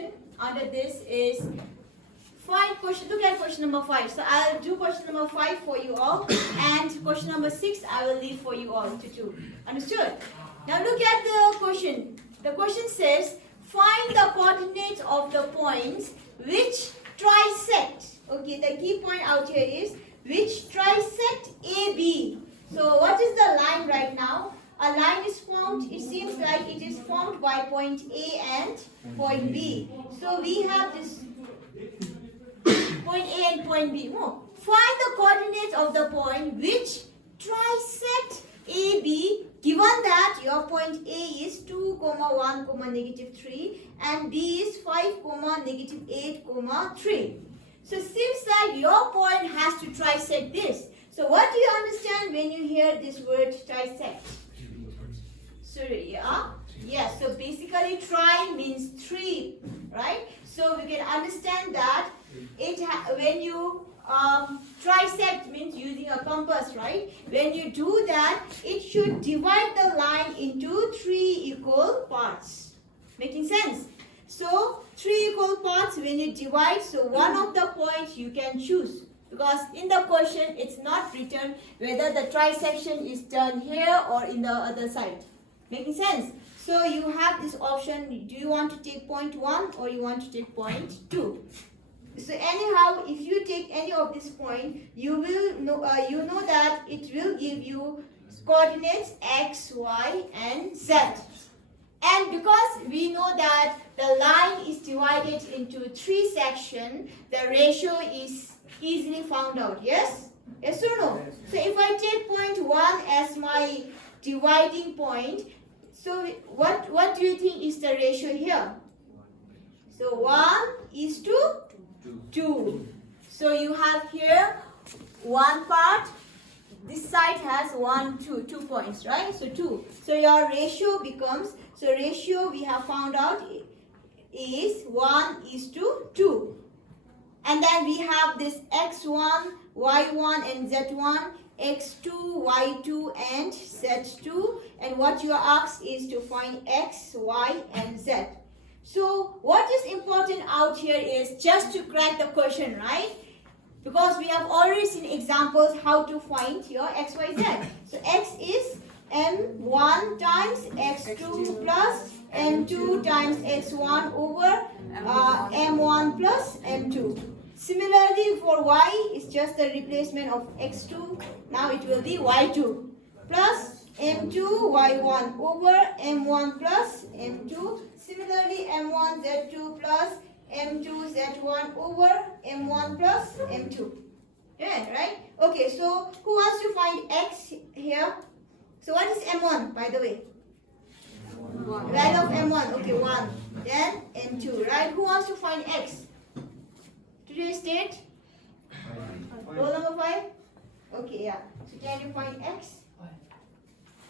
question under this is find question. Look at question number 5. So I'll do question number 5 for you all, and question number 6 I will leave for you all to do. Understood? Now look at the question. The question says find the coordinates of the points which trisect. Okay, the key point out here is which trisect AB. So what is the line right now? A line is formed, it seems like it is formed by point A and point B. So we have this point A and point B. No. Find the coordinates of the point which trisect AB, given that your point A is 2, 1, negative 3 and B is 5, negative 8, 3. So it seems like your point has to trisect this. So what do you understand when you hear this word trisect? So yeah, yes. So basically, tri means 3, right? So we can understand that when you trisect means using a compass, right? When you do that, it should divide the line into 3 equal parts. Making sense? So 3 equal parts when you divide. So one of the points you can choose. Because in the question, it's not written whether the trisection is done here or in the other side. Making sense? So you have this option. Do you want to take point 1 or you want to take point 2? So anyhow, if you take any of this point, you will know that it will give you coordinates x, y, and z. And because we know that the line is divided into 3 sections, the ratio is easily found out. Yes? Yes or no? So if I take point 1 as my dividing point, so what do you think is the ratio here? So 1 is to 2. So you have here one part. This side has 2 points, right? So 2. So your ratio becomes, so ratio we have found out is 1 is to 2. And then we have this x1, y1 and z1, x2, y2 and z2. And what you are asked is to find x, y and z. So what is important out here is just to crack the question, right? Because we have already seen examples how to find your x, y, z. So x is m1 times x2 plus m2 times x1 over m1 plus m2. Similarly for y, it's just the replacement of x2. Now it will be y2 plus m2 y1 over m1 plus m2. Similarly m1 z2 plus m2 z1 over m1 plus m2. Yeah, right? Okay, so who wants to find x here? So what is m1 by the way? Value of m1, okay, 1. Then m2, right? Who wants to find x? Today's date? Roll number 5? Okay, yeah. So can you find x?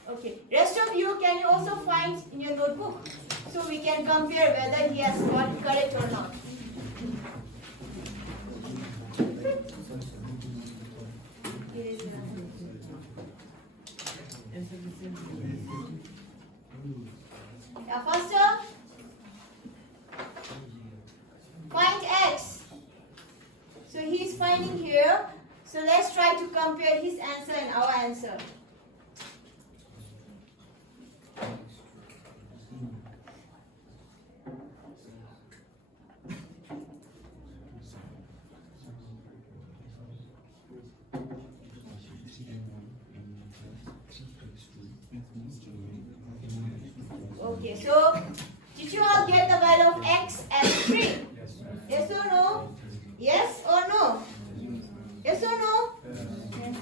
Okay. Rest of you, can you also find in your notebook? So we can compare whether he has got it correct or not. Yeah, faster. Find x. So he is finding here. So let's try to compare his answer and our answer. Okay, so did you all get the value of x as 3? Yes or no? Yes or no? Yes or no? Yes.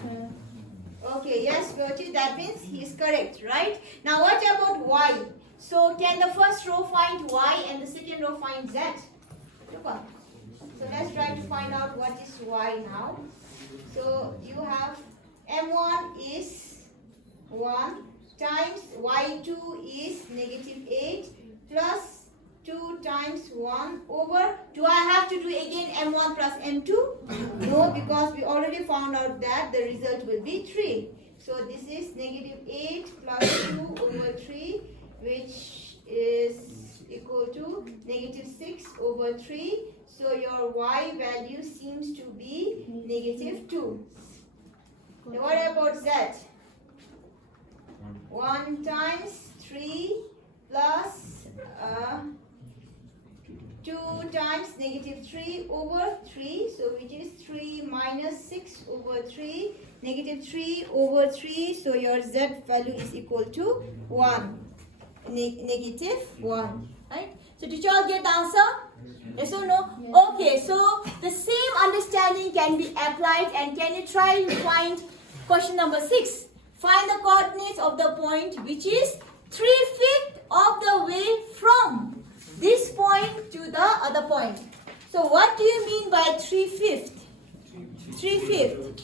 Okay, yes, got it. That means he is correct, right? Now what about y? So can the first row find y and the second row find z? Look on. So let's try to find out what is y now. So you have m1 is 1 times y2 is negative 8 plus 2 times 1 over, do I have to do again m1 plus m2? No, because we already found out that the result will be 3. So this is negative 8 plus 2 over 3, which is equal to negative 6 over 3. So your y value seems to be negative 2. Now what about z? 1 times 3 plus 2 times negative 3 over 3. So which is 3 minus 6 over 3. Negative 3 over 3. So your z value is equal to 1. Negative 1. Right? So did you all get the answer? Yes or no? Yes. Okay, so the same understanding can be applied, and can you try to find question number 6? Find the coordinates of the point which is 3/5 of the way from this point to the other point. So what do you mean by 3/5? 3/5.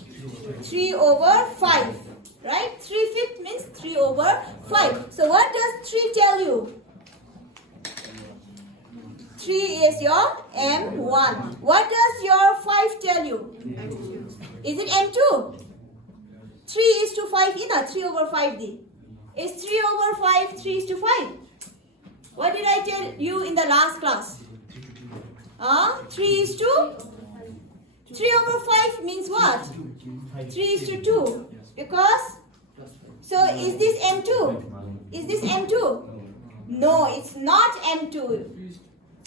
3 over 5. Right? 3/5 means 3 over 5. So what does 3 tell you? 3 is your M1. What does your 5 tell you? M2. Is it M2? 3 is to 5 ina 3 over 5 di. Is 3 over 5 3 is to 5? What did I tell you in the last class? 3 is to 3 over 5 means what? 3 is to 2. Because so is this M2? Is this M2? No, it's not M2.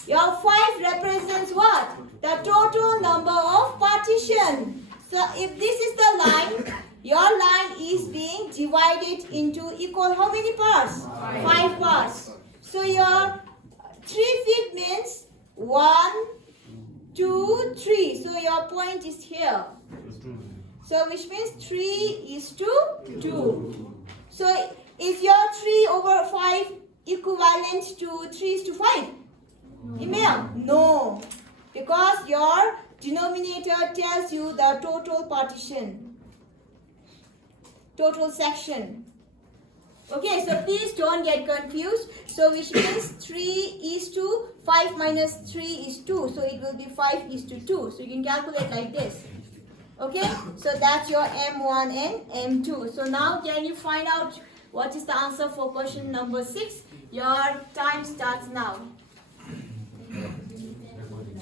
Your 5 represents what? The total number of partition. So if this is the line, your line is being divided into equal how many parts? 5 parts. So your 3/5 means 1, 2, 3. So your point is here. So which means 3 is to 2. So is your 3 over 5 equivalent to 3 is to 5? Email? No. Because your denominator tells you the total partition. Total section. Okay, so please don't get confused. So which means 3 is to 5 minus 3 is 2. So it will be 5 is to 2. So you can calculate like this. Okay, so that's your M1 and M2. So now can you find out what is the answer for question number 6? Your time starts now.